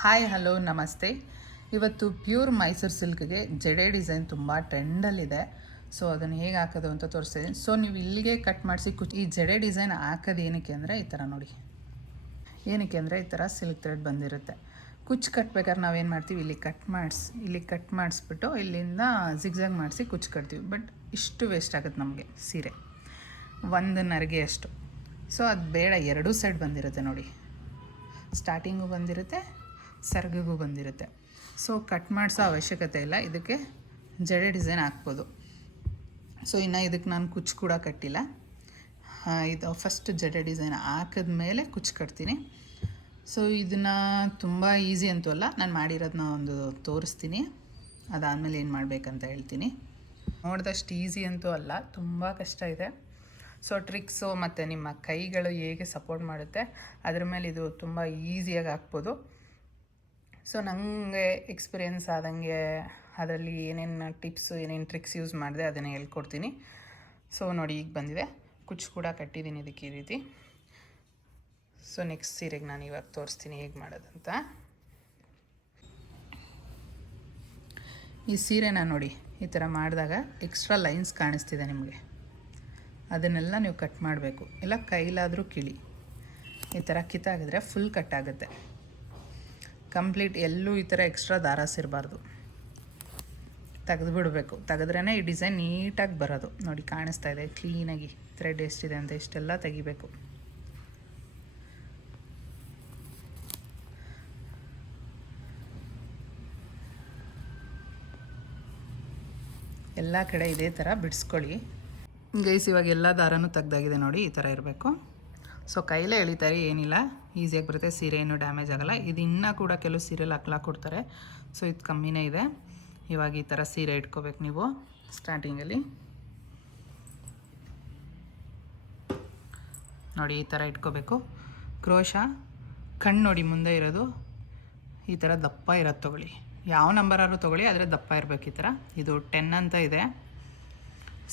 Hi hello ನಮಸ್ತೆ. ಇವತ್ತು pure Mysuru ಸಿಲ್ಕ್ಗೆ ಜಡೆ ಡಿಸೈನ್ ತುಂಬ ಟ್ರೆಂಡಲ್ಲಿದೆ. ಸೊ ಅದನ್ನು ಹೇಗೆ ಹಾಕೋದು ಅಂತ ತೋರಿಸ್ತೀನಿ. ಸೊ ನೀವು ಇಲ್ಲಿಗೆ ಕಟ್ ಮಾಡಿಸಿ ಈ ಜಡೆ ಡಿಸೈನ್ ಹಾಕೋದು ಏನಕ್ಕೆ ಅಂದರೆ ಈ ಥರ ನೋಡಿ, ಏನಕ್ಕೆ ಅಂದರೆ ಈ ಥರ ಸಿಲ್ಕ್ ಥ್ರೆಡ್ ಬಂದಿರುತ್ತೆ. ಕುಚ್ಚು ಕಟ್ಬೇಕಾದ್ರೆ ನಾವೇನು ಮಾಡ್ತೀವಿ, ಇಲ್ಲಿ ಕಟ್ ಮಾಡಿಸ್ಬಿಟ್ಟು ಇಲ್ಲಿಂದ ಜಿಗ್ಜಾಗ್ ಮಾಡಿಸಿ ಕುಚ್ಚು ಕಟ್ತೀವಿ. ಬಟ್ ಇಷ್ಟು ವೇಸ್ಟ್ ಆಗುತ್ತೆ ನಮಗೆ ಸೀರೆ, ಒಂದು ನರಿಗೆ ಅಷ್ಟು. ಸೊ ಅದು ಬೇಡ, ಎರಡೂ ಸೈಡ್ ಬಂದಿರುತ್ತೆ ನೋಡಿ, ಸ್ಟಾರ್ಟಿಂಗು ಬಂದಿರುತ್ತೆ, ಸೆರಗಿಗೂ ಬಂದಿರುತ್ತೆ. ಸೊ ಕಟ್ ಮಾಡಿಸೋ ಅವಶ್ಯಕತೆ ಇಲ್ಲ, ಇದಕ್ಕೆ ಜಡೆ ಡಿಸೈನ್ ಹಾಕ್ಬೋದು. ಸೊ ಇನ್ನು ಇದಕ್ಕೆ ನಾನು ಕುಚ್ಚು ಕೂಡ ಕಟ್ಟಿಲ್ಲ. ಇದು ಫಸ್ಟ್ ಜಡೆ ಡಿಸೈನ್ ಹಾಕಿದ್ಮೇಲೆ ಕುಚ್ಚು ಕಟ್ತೀನಿ. ಸೊ ಇದನ್ನು ತುಂಬ ಈಸಿ ಅಂತೂ ಅಲ್ಲ, ನಾನು ಮಾಡಿರೋದನ್ನ ಒಂದು ತೋರಿಸ್ತೀನಿ, ಅದಾದಮೇಲೆ ಏನು ಮಾಡಬೇಕಂತ ಹೇಳ್ತೀನಿ. ನೋಡಿದಷ್ಟು ಈಸಿ ಅಂತೂ ಅಲ್ಲ, ತುಂಬ ಕಷ್ಟ ಇದೆ. ಸೊ ಟ್ರಿಕ್ಸು ಮತ್ತು ನಿಮ್ಮ ಕೈಗಳು ಹೇಗೆ ಸಪೋರ್ಟ್ ಮಾಡುತ್ತೆ ಅದ್ರ ಮೇಲೆ ಇದು ತುಂಬ ಈಸಿಯಾಗಿ ಹಾಕ್ಬೋದು. ಸೊ ನನಗೆ ಎಕ್ಸ್ಪೀರಿಯೆನ್ಸ್ ಆದಂಗೆ ಅದರಲ್ಲಿ ಏನೇನು ಟಿಪ್ಸು ಏನೇನು ಟ್ರಿಕ್ಸ್ ಯೂಸ್ ಮಾಡಿದೆ ಅದನ್ನು ಹೇಳ್ಕೊಡ್ತೀನಿ. ಸೊ ನೋಡಿ, ಈಗ ಬಂದಿದೆ, ಕುಚ್ಚು ಕೂಡ ಕಟ್ಟಿದ್ದೀನಿ ಇದಕ್ಕೆ ಈ ರೀತಿ. ಸೊ ನೆಕ್ಸ್ಟ್ ಸೀರೆಗೆ ನಾನು ಇವಾಗ ತೋರಿಸ್ತೀನಿ ಹೇಗೆ ಮಾಡೋದಂತ. ಈ ಸೀರೆನ ನೋಡಿ, ಈ ಥರ ಮಾಡಿದಾಗ ಎಕ್ಸ್ಟ್ರಾ ಲೈನ್ಸ್ ಕಾಣಿಸ್ತಿದೆ ನಿಮಗೆ, ಅದನ್ನೆಲ್ಲ ನೀವು ಕಟ್ ಮಾಡಬೇಕು. ಇಲ್ಲ ಕೈಲಾದರೂ ಕಿಳಿ, ಈ ಥರ ಕಿತ್ತಾಗಿದ್ರೆ ಫುಲ್ ಕಟ್ ಆಗುತ್ತೆ. ಕಂಪ್ಲೀಟ್ ಎಲ್ಲೂ ಈ ಥರ ಎಕ್ಸ್ಟ್ರಾ ದಾರ ಸಿರಬಾರ್ದು, ತೆಗೆದುಬಿಡಬೇಕು. ತೆಗೆದ್ರೇ ಈ ಡಿಸೈನ್ ನೀಟಾಗಿ ಬರೋದು. ನೋಡಿ ಕಾಣಿಸ್ತಾ ಇದೆ ಕ್ಲೀನಾಗಿ ಥ್ರೆಡ್ ಎಷ್ಟಿದೆ ಅಂತ, ಇಷ್ಟೆಲ್ಲ ತೆಗಿಬೇಕು. ಎಲ್ಲ ಕಡೆ ಇದೇ ಥರ ಬಿಡಿಸ್ಕೊಳ್ಳಿ ಗೈಸ್. ಇವಾಗ ಎಲ್ಲ ದಾರನೂ ತೆಗ್ದಾಗಿದೆ ನೋಡಿ, ಈ ಥರ ಇರಬೇಕು. ಸೊ ಕೈಲೇ ಎಳಿತಾರೆ, ಏನಿಲ್ಲ, ಈಸಿಯಾಗಿ ಬರುತ್ತೆ, ಸೀರೆ ಏನೂ ಡ್ಯಾಮೇಜ್ ಆಗೋಲ್ಲ. ಇದು ಇನ್ನೂ ಕೂಡ ಕೆಲವು ಸೀರೆಯಲ್ಲಿ ಕೊಡ್ತಾರೆ. ಸೊ ಇದು ಕಮ್ಮಿನೇ ಇದೆ. ಇವಾಗ ಈ ಥರ ಸೀರೆ ಇಟ್ಕೋಬೇಕು ನೀವು ಸ್ಟಾರ್ಟಿಂಗಲ್ಲಿ. ನೋಡಿ ಈ ಥರ ಇಟ್ಕೋಬೇಕು. ಕ್ರೋಶ ಕಣ್ಣು ನೋಡಿ ಮುಂದೆ ಇರೋದು ಈ ಥರ ದಪ್ಪ ಇರೋದು ತೊಗೊಳ್ಳಿ, ಯಾವ ನಂಬರಾದ್ರು ತೊಗೊಳ್ಳಿ, ಆದರೆ ದಪ್ಪ ಇರಬೇಕು ಈ ಥರ. ಇದು 10 ಅಂತ ಇದೆ.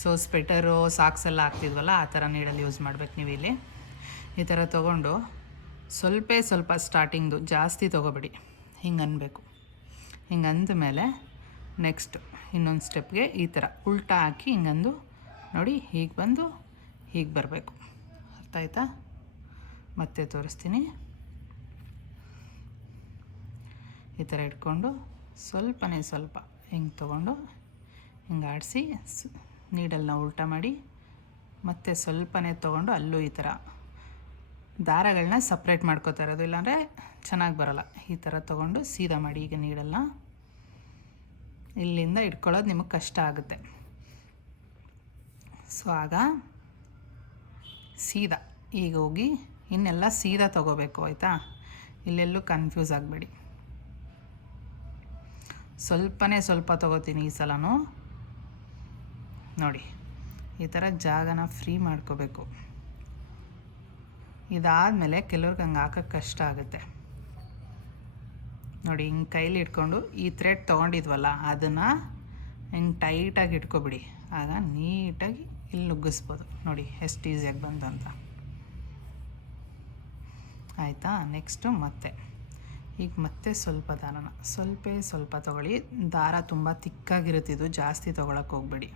ಸೊ ಸ್ವೆಟರು ಸಾಕ್ಸ್ ಎಲ್ಲ ಹಾಕ್ತಿದ್ವಲ್ಲ, ಆ ಥರ ನೀಡಲ್ಲಿ ಯೂಸ್ ಮಾಡ್ಬೇಕು ನೀವು. ಇಲ್ಲಿ ಈ ಥರ ತೊಗೊಂಡು ಸ್ವಲ್ಪ ಸ್ಟಾರ್ಟಿಂಗ್ದು ಜಾಸ್ತಿ ತೊಗೋಬೇಡಿ, ಹಿಂಗೆ ಅನ್ಬೇಕು. ಹಿಂಗೆ ಅಂದಮೇಲೆ ನೆಕ್ಸ್ಟ್ ಇನ್ನೊಂದು ಸ್ಟೆಪ್ಗೆ ಈ ಥರ ಉಲ್ಟಾ ಹಾಕಿ ಹಿಂಗಂದು ನೋಡಿ, ಹೀಗೆ ಬಂದು ಹೀಗೆ ಬರಬೇಕು. ಅರ್ಥ ಆಯ್ತಾ? ಮತ್ತೆ ತೋರಿಸ್ತೀನಿ. ಈ ಥರ ಇಟ್ಕೊಂಡು ಸ್ವಲ್ಪ ಹಿಂಗೆ ತೊಗೊಂಡು ಹಿಂಗೆ ಆಡಿಸಿ ನೀಡಲ್ನ ಉಲ್ಟಾ ಮಾಡಿ, ಮತ್ತು ಸ್ವಲ್ಪನೇ ತೊಗೊಂಡು ಅಲ್ಲೂ ಈ ಥರ ದಾರಗಳನ್ನ ಸಪ್ರೇಟ್ ಮಾಡ್ಕೋತಾ ಇರೋದು, ಇಲ್ಲಾಂದರೆ ಚೆನ್ನಾಗಿ ಬರೋಲ್ಲ. ಈ ಥರ ತೊಗೊಂಡು ಸೀದಾ ಮಾಡಿ. ಈಗ ನೀಡಲ್ಲ ಇಲ್ಲಿಂದ ಇಟ್ಕೊಳ್ಳೋದು ನಿಮಗೆ ಕಷ್ಟ ಆಗುತ್ತೆ. ಸೊ ಆಗ ಸೀದಾ ಈಗ ಹೋಗಿ ಇನ್ನೆಲ್ಲ ಸೀದಾ ತೊಗೋಬೇಕು, ಆಯಿತಾ? ಇಲ್ಲೆಲ್ಲೂ ಕನ್ಫ್ಯೂಸ್ ಆಗಬೇಡಿ. ಸ್ವಲ್ಪ ತೊಗೋತೀನಿ ಈ ಸಲನೂ. ನೋಡಿ ಈ ಥರ ಜಾಗನ ಫ್ರೀ ಮಾಡ್ಕೋಬೇಕು. ಇದಾದಮೇಲೆ ಕೆಲವ್ರಿಗೆ ಹಂಗೆ ಹಾಕೋಕ್ಕೆ ಕಷ್ಟ ಆಗುತ್ತೆ ನೋಡಿ. ಹಿಂಗೆ ಕೈಲಿ ಇಟ್ಕೊಂಡು ಈ ಥ್ರೆಡ್ ತೊಗೊಂಡಿದ್ವಲ್ಲ ಅದನ್ನು ಹಿಂಗೆ ಟೈಟಾಗಿ ಇಟ್ಕೊಬಿಡಿ, ಆಗ ನೀಟಾಗಿ ಇಲ್ಲಿ ನುಗ್ಗಿಸ್ಬೋದು. ನೋಡಿ ಎಷ್ಟು ಈಸಿಯಾಗಿ ಬಂದಂತ, ಆಯಿತಾ? ನೆಕ್ಸ್ಟು ಮತ್ತೆ ಸ್ವಲ್ಪ ದಾರನ ಸ್ವಲ್ಪ ತೊಗೊಳ್ಳಿ. ದಾರ ತುಂಬ ತಿಕ್ಕಾಗಿರುತ್ತಿದ್ದು, ಜಾಸ್ತಿ ತೊಗೊಳಕ್ಕೆ ಹೋಗಬೇಡಿ.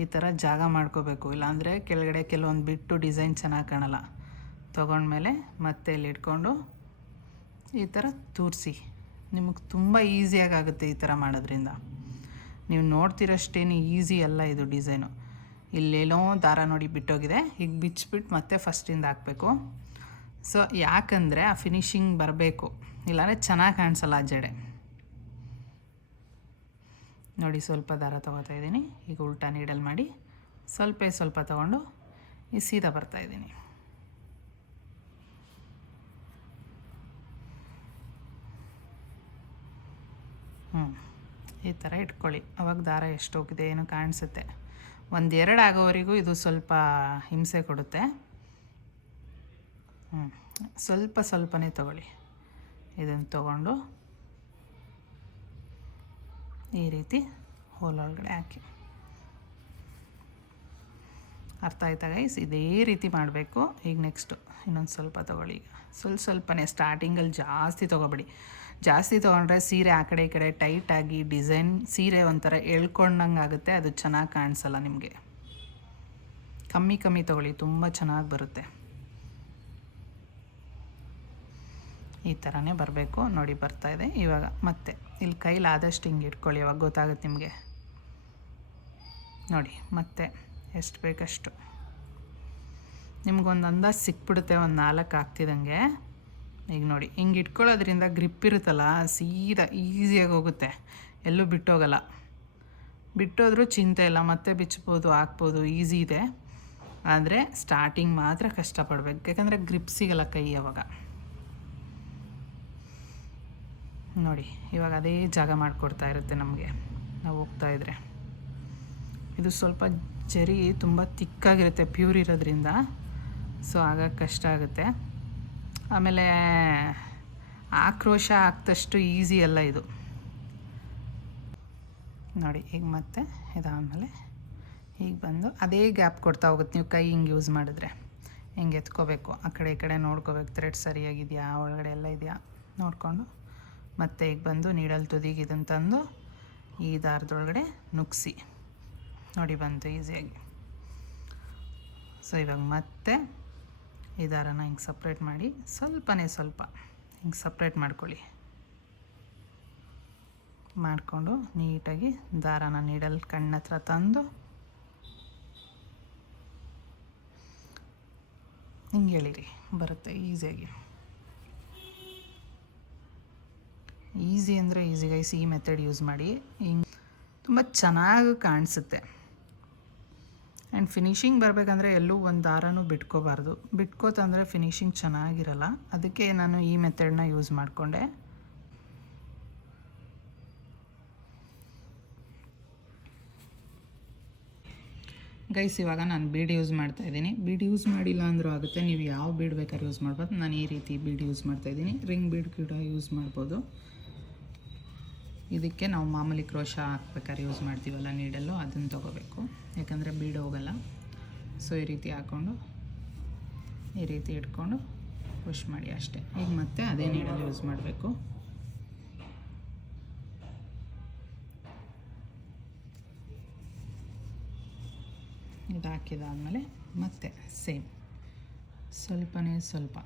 ಈ ಥರ ಜಾಗ ಮಾಡ್ಕೋಬೇಕು, ಇಲ್ಲಾಂದರೆ ಕೆಳಗಡೆ ಕೆಲವೊಂದು ಬಿಟ್ಟು ಡಿಸೈನ್ ಚೆನ್ನಾಗಿ ಕಾಣಲ್ಲ. ತೊಗೊಂಡ್ಮೇಲೆ ಮತ್ತೆ ಇಲ್ಲಿ ಇಟ್ಕೊಂಡು ಈ ಥರ ತೂರಿಸಿ, ನಿಮಗೆ ತುಂಬ ಈಸಿಯಾಗಿ ಆಗುತ್ತೆ ಈ ಥರ ಮಾಡೋದ್ರಿಂದ. ನೀವು ನೋಡ್ತಿರೋಷ್ಟೇನು ಈಸಿ ಅಲ್ಲ ಇದು ಡಿಸೈನು. ಇಲ್ಲೇನೋ ದಾರ ನೋಡಿ ಬಿಟ್ಟೋಗಿದೆ, ಈಗ ಬಿಚ್ಚಿಬಿಟ್ಟು ಮತ್ತೆ ಫಸ್ಟಿಂದ ಹಾಕಬೇಕು. ಸೊ ಯಾಕಂದರೆ ಆ ಫಿನಿಶಿಂಗ್ ಬರಬೇಕು, ಇಲ್ಲಾಂದರೆ ಚೆನ್ನಾಗಿ ಕಾಣಿಸಲ್ಲ ಆ ಜಡೆ. ನೋಡಿ ಸ್ವಲ್ಪ ದಾರ ತೊಗೋತಾ ಇದ್ದೀನಿ, ಈಗ ಉಲ್ಟಾ ನೀಡಲ್ ಮಾಡಿ ಸ್ವಲ್ಪ ತೊಗೊಂಡು ಈ ಸೀದಾ ಬರ್ತಾಯಿದ್ದೀನಿ. ಈ ಥರ ಇಟ್ಕೊಳ್ಳಿ. ಅವಾಗ ದಾರ ಎಷ್ಟು ಹೋಗಿದೆ ಏನು ಕಾಣಿಸುತ್ತೆ. 1-2 ಆಗೋವರೆಗೂ ಇದು ಸ್ವಲ್ಪ ಹಿಂಸೆ ಕೊಡುತ್ತೆ. ಸ್ವಲ್ಪನೇ ತೊಗೊಳ್ಳಿ. ಇದನ್ನು ತೊಗೊಂಡು ಈ ರೀತಿ ಹೋಲೊಳಗಡೆ ಹಾಕಿ ಅರ್ಥ ಆಯ್ತಾ ಗೈಸ್? ಇದೇ ರೀತಿ ಮಾಡಬೇಕು. ಈಗ ನೆಕ್ಸ್ಟು ಇನ್ನೊಂದು ಸ್ವಲ್ಪ ತೊಗೊಳ್ಳಿ. ಈಗ ಸ್ವಲ್ಪನೇ ಸ್ಟಾರ್ಟಿಂಗಲ್ಲಿ ಜಾಸ್ತಿ ತೊಗೊಬೇಡಿ. ಜಾಸ್ತಿ ತೊಗೊಂಡ್ರೆ ಸೀರೆ ಆ ಕಡೆ ಈ ಕಡೆ ಟೈಟಾಗಿ ಡಿಸೈನ್ ಸೀರೆ ಒಂಥರ ಎಳ್ಕೊಂಡಂಗೆ ಆಗುತ್ತೆ, ಅದು ಚೆನ್ನಾಗಿ ಕಾಣಿಸಲ್ಲ ನಿಮಗೆ. ಕಮ್ಮಿ ಕಮ್ಮಿ ತೊಗೊಳ್ಳಿ, ತುಂಬ ಚೆನ್ನಾಗಿ ಬರುತ್ತೆ. ಈ ಥರನೇ ಬರಬೇಕು ನೋಡಿ, ಬರ್ತಾಯಿದೆ. ಇವಾಗ ಮತ್ತೆ ಇಲ್ಲಿ ಕೈಲಾದಷ್ಟು ಹಿಂಗೆ ಇಟ್ಕೊಳ್ಳಿ, ಇವಾಗ ಗೊತ್ತಾಗುತ್ತೆ ನಿಮಗೆ ನೋಡಿ. ಮತ್ತೆ ಎಷ್ಟು ಬೇಕಷ್ಟು ನಿಮ್ಗೊಂದು ಅಂದಾಜು ಸಿಕ್ಬಿಡುತ್ತೆ, ಒಂದು 4 ಆಗ್ತಿದ್ದಂಗೆ. ಈಗ ನೋಡಿ ಹಿಂಗೆ ಇಟ್ಕೊಳ್ಳೋದ್ರಿಂದ ಗ್ರಿಪ್ ಇರುತ್ತಲ್ಲ, ಸೀದಾ ಈಸಿಯಾಗಿ ಹೋಗುತ್ತೆ, ಎಲ್ಲೂ ಬಿಟ್ಟೋಗಲ್ಲ. ಬಿಟ್ಟೋದ್ರೂ ಚಿಂತೆ ಇಲ್ಲ, ಮತ್ತೆ ಬಿಚ್ಬೋದು, ಹಾಕ್ಬೋದು, ಈಸಿ ಇದೆ. ಆದರೆ ಸ್ಟಾರ್ಟಿಂಗ್ ಮಾತ್ರ ಕಷ್ಟಪಡಬೇಕು, ಯಾಕಂದರೆ ಗ್ರಿಪ್ ಸಿಗಲ್ಲ ಕೈ ಅವಾಗ. ನೋಡಿ ಇವಾಗ ಅದೇ ಜಾಗ ಮಾಡಿಕೊಡ್ತಾ ಇರುತ್ತೆ ನಮಗೆ ನಾವು ಹೋಗ್ತಾಯಿದ್ರೆ. ಇದು ಸ್ವಲ್ಪ ಜರಿ ತುಂಬ ತಿಕ್ಕಾಗಿರುತ್ತೆ, ಪ್ಯೂರ್ ಇರೋದ್ರಿಂದ, ಸೊ ಆಗ ಕಷ್ಟ ಆಗುತ್ತೆ. ಆಮೇಲೆ ಆಕ್ರೋಶ ಆಗ್ತಷ್ಟು ಈಸಿ ಅಲ್ಲ ಇದು ನೋಡಿ. ಈಗ ಮತ್ತೆ ಇದಾದಮೇಲೆ ಈಗ ಬಂದು ಅದೇ ಗ್ಯಾಪ್ ಕೊಡ್ತಾ ಹೋಗುತ್ತೆ. ನೀವು ಕೈ ಹಿಂಗೆ ಯೂಸ್ ಮಾಡಿದ್ರೆ ಹಿಂಗೆ ಎತ್ಕೋಬೇಕು, ಆ ಕಡೆ ಈ ಕಡೆ ನೋಡ್ಕೋಬೇಕು, ಥ್ರೆಡ್ ಸರಿಯಾಗಿದೆಯಾ, ಒಳಗಡೆ ಎಲ್ಲ ಇದೆಯಾ ನೋಡಿಕೊಂಡು. ಮತ್ತು ಈಗ ಬಂದು ನೀಡಲ್ ತುದಿಗೆ ಇದನ್ನು ತಂದು ಈ ದಾರದೊಳಗಡೆ ನುಗ್ಸಿ ನೋಡಿ, ಬಂತು ಈಸಿಯಾಗಿ. ಸೊ ಇವಾಗ ಮತ್ತೆ ಈ ದಾರನ ಹಿಂಗೆ ಸಪ್ರೇಟ್ ಮಾಡಿ ಸ್ವಲ್ಪ ಹಿಂಗೆ ಸಪ್ರೇಟ್ ಮಾಡ್ಕೊಳ್ಳಿ. ಮಾಡಿಕೊಂಡು ನೀಟಾಗಿ ದಾರನ ನೀಡಲ್ ಕಣ್ಣತ್ರ ತಂದು ಹಿಂಗೆ ಎಳೀರಿ, ಬರುತ್ತೆ ಈಸಿಯಾಗಿ. ಈಸಿ ಅಂದರೆ ಈಸಿ ಗೈಸ್, ಈ ಮೆಥಡ್ ಯೂಸ್ ಮಾಡಿ, ಹಿಂಗೆ ತುಂಬ ಚೆನ್ನಾಗಿ ಕಾಣಿಸುತ್ತೆ. ಆ್ಯಂಡ್ ಫಿನಿಶಿಂಗ್ ಬರಬೇಕಂದ್ರೆ ಎಲ್ಲೂ ಒಂದು ದಾರನೂ ಬಿಟ್ಕೋಬಾರ್ದು. ಬಿಟ್ಕೋತಂದರೆ ಫಿನಿಶಿಂಗ್ ಚೆನ್ನಾಗಿರಲ್ಲ. ಅದಕ್ಕೆ ನಾನು ಈ ಮೆಥಡ್ನ ಯೂಸ್ ಮಾಡಿಕೊಂಡೆ. ಗೈಸ್ ಇವಾಗ ನಾನು ಬೀಡ್ ಯೂಸ್ ಮಾಡ್ತಾಯಿದ್ದೀನಿ. ಬೀಡ್ ಯೂಸ್ ಮಾಡಿಲ್ಲ ಅಂದರೂ ಆಗುತ್ತೆ, ನೀವು ಯಾವ ಬೀಡ್ ಬೇಕಾದ್ರೂ ಯೂಸ್ ಮಾಡ್ಬೋದು. ನಾನು ಈ ರೀತಿ ಬೀಡ್ ಯೂಸ್ ಮಾಡ್ತಾಯಿದ್ದೀನಿ. ರಿಂಗ್ ಬೀಡ್ ಕೂಡ ಯೂಸ್ ಮಾಡ್ಬೋದು. ಇದಕ್ಕೆ ನಾವು ಮಾಮೂಲಿ ಕ್ರೋಶ ಹಾಕ್ಬೇಕಾದ್ರೆ ಯೂಸ್ ಮಾಡ್ತೀವಲ್ಲ ನೀಡಲ್ಲು, ಅದನ್ನು ತೊಗೋಬೇಕು, ಯಾಕಂದರೆ ಬೀಡ್ ಹೋಗಲ್ಲ. ಸೊ ಈ ರೀತಿ ಹಾಕ್ಕೊಂಡು ಈ ರೀತಿ ಇಟ್ಕೊಂಡು ಪುಷ್ ಮಾಡಿ ಅಷ್ಟೇ. ಈಗ ಮತ್ತೆ ಅದೇ ನೀಡಲ್ ಯೂಸ್ ಮಾಡಬೇಕು. ಇದು ಹಾಕಿದಾದಮೇಲೆ ಮತ್ತೆ ಸೇಮ್ ಸ್ವಲ್ಪ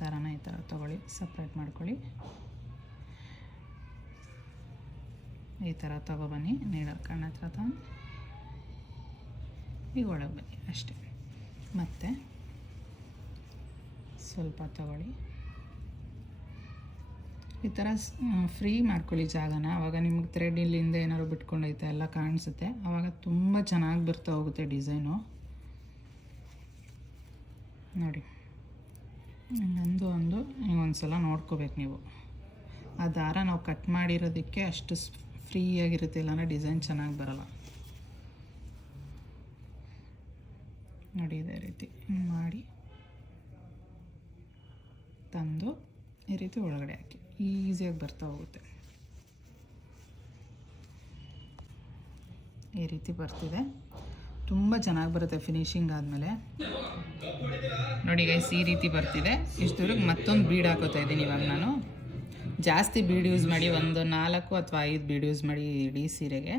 ದಾರನ ಈ ಥರ ತೊಗೊಳ್ಳಿ, ಸಪ್ರೇಟ್ ಮಾಡ್ಕೊಳ್ಳಿ. ಈ ಥರ ತೊಗೊಬನ್ನಿ, ನೀಡಲ್ ಕಣ್ಣ ಹತ್ರ ತಂದು ಈಗ ಒಳಗೆ ಬನ್ನಿ ಅಷ್ಟೇ. ಮತ್ತು ಸ್ವಲ್ಪ ತೊಗೊಳ್ಳಿ, ಈ ಥರ ಫ್ರೀ ಮಾಡ್ಕೊಳ್ಳಿ ಜಾಗನ. ಆವಾಗ ನಿಮ್ಗೆ ಥ್ರೆಡ್ ಇಲ್ಲಿಂದ ಏನಾದ್ರು ಬಿಟ್ಕೊಂಡೈತೆ ಎಲ್ಲ ಕಾಣಿಸುತ್ತೆ, ಆವಾಗ ತುಂಬ ಚೆನ್ನಾಗಿ ಬರ್ತಾ ಹೋಗುತ್ತೆ ಡಿಸೈನು ನೋಡಿ. ಒಂದು ಈಗ ಒಂದು ಸಲ ನೋಡ್ಕೋಬೇಕು ನೀವು. ಆ ದಾರ ನಾವು ಕಟ್ ಮಾಡಿರೋದಕ್ಕೆ ಅಷ್ಟು ಫ್ರೀಯಾಗಿರುತ್ತೆ, ಇಲ್ಲಾಂದರೆ ಡಿಸೈನ್ ಚೆನ್ನಾಗಿ ಬರಲ್ಲ ನೋಡಿ. ಇದೇ ರೀತಿ ಮಾಡಿ ತಂದು ಈ ರೀತಿ ಒಳಗಡೆ ಹಾಕಿ ಈಸಿಯಾಗಿ ಬರ್ತಾ ಹೋಗುತ್ತೆ. ಈ ರೀತಿ ಬರ್ತಿದೆ, ತುಂಬ ಚೆನ್ನಾಗಿ ಬರುತ್ತೆ ಫಿನಿಶಿಂಗ್ ಆದಮೇಲೆ ನೋಡಿ ಗೈಸ್. ಈ ರೀತಿ ಬರ್ತಿದೆ. ಇಷ್ಟುವರೆಗೆ ಮತ್ತೊಂದು ಬೀಡ್ ಹಾಕೋತಾ ಇದ್ದೀನಿ ಇವಾಗ ನಾನು. ಜಾಸ್ತಿ ಬೀಡ್ ಯೂಸ್ ಮಾಡಿ, ಒಂದು 4 ಅಥವಾ 5 ಬೀಡ್ ಯೂಸ್ ಮಾಡಿ ಇಡೀ ಸೀರೆಗೆ.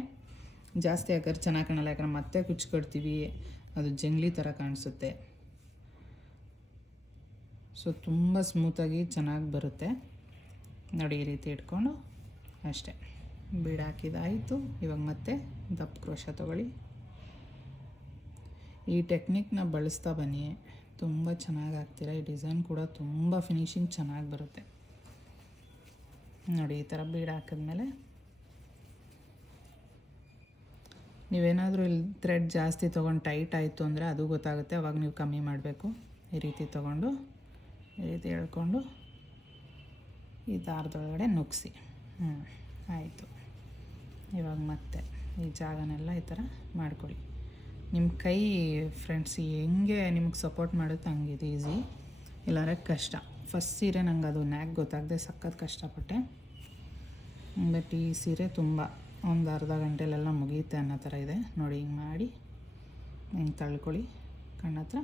ಜಾಸ್ತಿ ಹಾಕಿದ್ರೆ ಚೆನ್ನಾಗಿ ಕಾಣಲ್ಲ, ಯಾಕಂದ್ರೆ ಮತ್ತೆ ಕುಚ್ಕೊಡ್ತೀವಿ, ಅದು ಜಂಗ್ಲಿ ಥರ ಕಾಣಿಸುತ್ತೆ. ಸೊ ತುಂಬ ಸ್ಮೂತಾಗಿ ಚೆನ್ನಾಗಿ ಬರುತ್ತೆ ನೋಡಿ. ಈ ರೀತಿ ಇಟ್ಕೊಂಡು ಅಷ್ಟೇ ಬೀಡ್ ಹಾಕಿದಾಯಿತು. ಇವಾಗ ಮತ್ತೆ ದಪ್ಪ ಕ್ರೋಶ ತೊಗೊಳ್ಳಿ. ಈ ಟೆಕ್ನಿಕ್ನ ಬಳಸ್ತಾ ಬನ್ನಿ, ತುಂಬ ಚೆನ್ನಾಗಿ ಆಗ್ತೀರ. ಈ ಡಿಸೈನ್ ಕೂಡ ತುಂಬ ಫಿನಿಶಿಂಗ್ ಚೆನ್ನಾಗಿ ಬರುತ್ತೆ ನೋಡಿ. ಈ ಥರ ಬೀಡ್ ಹಾಕಿದ್ಮೇಲೆ ನೀವೇನಾದರೂ ಇಲ್ಲಿ ಥ್ರೆಡ್ ಜಾಸ್ತಿ ತೊಗೊಂಡು ಟೈಟ್ ಆಯಿತು ಅಂದರೆ ಅದು ಗೊತ್ತಾಗುತ್ತೆ, ಅವಾಗ ನೀವು ಕಮ್ಮಿ ಮಾಡಬೇಕು. ಈ ರೀತಿ ತೊಗೊಂಡು ಈ ರೀತಿ ಎಳ್ಕೊಂಡು ಈ ದಾರದೊಳಗಡೆ ನುಗ್ಸಿ. ಆಯಿತು. ಇವಾಗ ಮತ್ತೆ ಈ ಜಾಗನೆಲ್ಲ ಈ ಥರ ಮಾಡ್ಕೊಳ್ಳಿ. ನಿಮ್ಮ ಕೈ ಫ್ರೆಂಡ್ಸ್ ಹೆಂಗೆ ನಿಮ್ಗೆ ಸಪೋರ್ಟ್ ಮಾಡುತ್ತೆ ಹಂಗಿದೆ ಈಸಿ, ಇಲ್ಲಾಂದರೆ ಕಷ್ಟ. ಫಸ್ಟ್ ಸೀರೆ ನಂಗೆ ಅದು ನ್ಯಾಕ್ ಗೊತ್ತಾಗದೆ ಸಖತ್ ಕಷ್ಟಪಟ್ಟೆ. ಬಟ್ ಈ ಸೀರೆ ತುಂಬ ಒಂದು ಅರ್ಧ ಗಂಟೆಲೆಲ್ಲ ಮುಗಿಯುತ್ತೆ ಅನ್ನೋ ಥರ ಇದೆ ನೋಡಿ. ಹಿಂಗೆ ಮಾಡಿ ಹಿಂಗೆ ತಳ್ಕೊಳ್ಳಿ. ಕಣ್ಣ ಹತ್ರ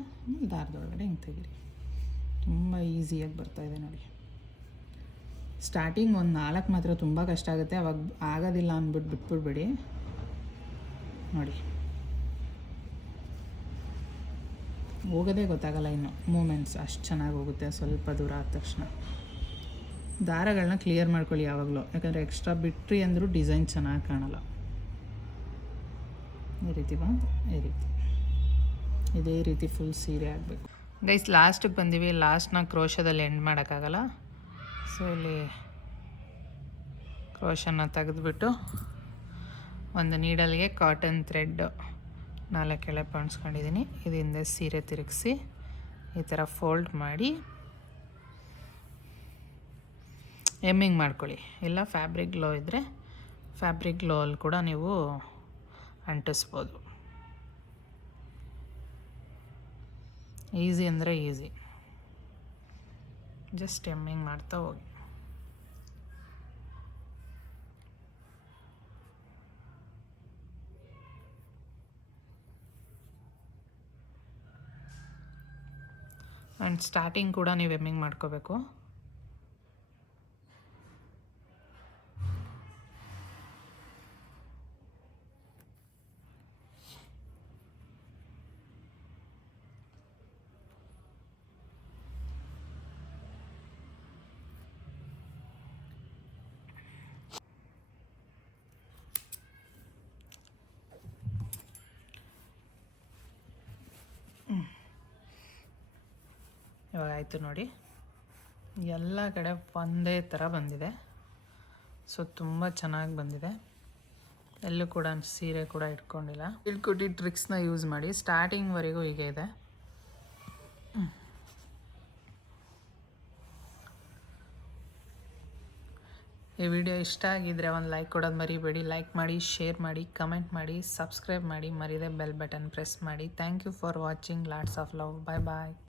ದಾರದೊಳಗಡೆ ಹಿಂಗೆ ತೆಗೀರಿ. ತುಂಬ ಈಸಿಯಾಗಿ ಬರ್ತಾಯಿದೆ ನೋಡಿ. ಸ್ಟಾರ್ಟಿಂಗ್ ಒಂದು 4 ಮಾತ್ರ ತುಂಬ ಕಷ್ಟ ಆಗುತ್ತೆ, ಅವಾಗ ಆಗೋದಿಲ್ಲ ಅಂದ್ಬಿಟ್ಟು ಬಿಟ್ಬಿಡ್ಬೇಡಿ. ನೋಡಿ ಹೋಗೋದೇ ಗೊತ್ತಾಗಲ್ಲ, ಇನ್ನು ಮೂಮೆಂಟ್ಸ್ ಅಷ್ಟು ಚೆನ್ನಾಗಿ ಹೋಗುತ್ತೆ ಸ್ವಲ್ಪ ದೂರ ಆದ ತಕ್ಷಣ. ದಾರಗಳನ್ನ ಕ್ಲಿಯರ್ ಮಾಡ್ಕೊಳ್ಳಿ ಯಾವಾಗಲೂ, ಯಾಕಂದರೆ ಎಕ್ಸ್ಟ್ರಾ ಬಿಟ್ರಿ ಅಂದರೂ ಡಿಸೈನ್ ಚೆನ್ನಾಗಿ ಕಾಣಲ್ಲ. ಈ ರೀತಿ ಬಂದು ಇದೇ ರೀತಿ ಫುಲ್ ಸೀರೆ ಆಗಬೇಕು. ಗೈಸ್ ಲಾಸ್ಟಿಗೆ ಬಂದೀವಿ. ಲಾಸ್ಟ್ನ ಕ್ರೋಶದಲ್ಲಿ ಎಂಡ್ ಮಾಡೋಕ್ಕಾಗಲ್ಲ, ಸೊ ಇಲ್ಲಿ ಕ್ರೋಶನ ತೆಗೆದುಬಿಟ್ಟು ಒಂದು ನೀಡಲ್ಗೆ ಕಾಟನ್ ಥ್ರೆಡ್ 4 ಎಳೆ ಪಣಿಸ್ಕೊಂಡಿದ್ದೀನಿ. ಇದರಿಂದ ಸೀರೆ ತಿರುಗಿಸಿ ಈ ಥರ ಫೋಲ್ಡ್ ಮಾಡಿ ಎಮ್ಮಿಂಗ್ ಮಾಡ್ಕೊಳ್ಳಿ. ಇಲ್ಲ ಫ್ಯಾಬ್ರಿಕ್ ಗ್ಲೋ ಇದ್ದರೆ ಫ್ಯಾಬ್ರಿಕ್ ಗ್ಲೋಲ್ಲಿ ಕೂಡ ನೀವು ಅಂಟಿಸ್ಬೋದು. ಈಸಿ ಅಂದರೆ ಈಸಿ, ಜಸ್ಟ್ ಎಮ್ಮಿಂಗ್ ಮಾಡ್ತಾ ಹೋಗಿ. ಆ್ಯಂಡ್ ಸ್ಟಾರ್ಟಿಂಗ್ ಕೂಡ ನೀವು ಎಮ್ಮಿಂಗ್ ಮಾಡ್ಕೋಬೇಕು. ಇವಾಗ ಆಯಿತು ನೋಡಿ, ಎಲ್ಲ ಕಡೆ ಒಂದೇ ಥರ ಬಂದಿದೆ. ಸೊ ತುಂಬ ಚೆನ್ನಾಗಿ ಬಂದಿದೆ. ಎಲ್ಲೂ ಕೂಡ ಸೀರೆ ಕೂಡ ಇಟ್ಕೊಂಡಿಲ್ಲ. ಹೇಳ್ಕೊಟ್ಟು ಟ್ರಿಕ್ಸ್ನ ಯೂಸ್ ಮಾಡಿ. ಸ್ಟಾರ್ಟಿಂಗ್ವರೆಗೂ ಹೀಗೆ ಇದೆ. ಈ ವಿಡಿಯೋ ಇಷ್ಟ ಆಗಿದ್ದರೆ ಒಂದು ಲೈಕ್ ಕೊಡೋದು ಮರಿಬೇಡಿ. ಲೈಕ್ ಮಾಡಿ, ಶೇರ್ ಮಾಡಿ, ಕಮೆಂಟ್ ಮಾಡಿ, ಸಬ್ಸ್ಕ್ರೈಬ್ ಮಾಡಿ, ಮರಿದೆ ಬೆಲ್ ಬಟನ್ ಪ್ರೆಸ್ ಮಾಡಿ. Thank you for watching. Lots of love. Bye bye.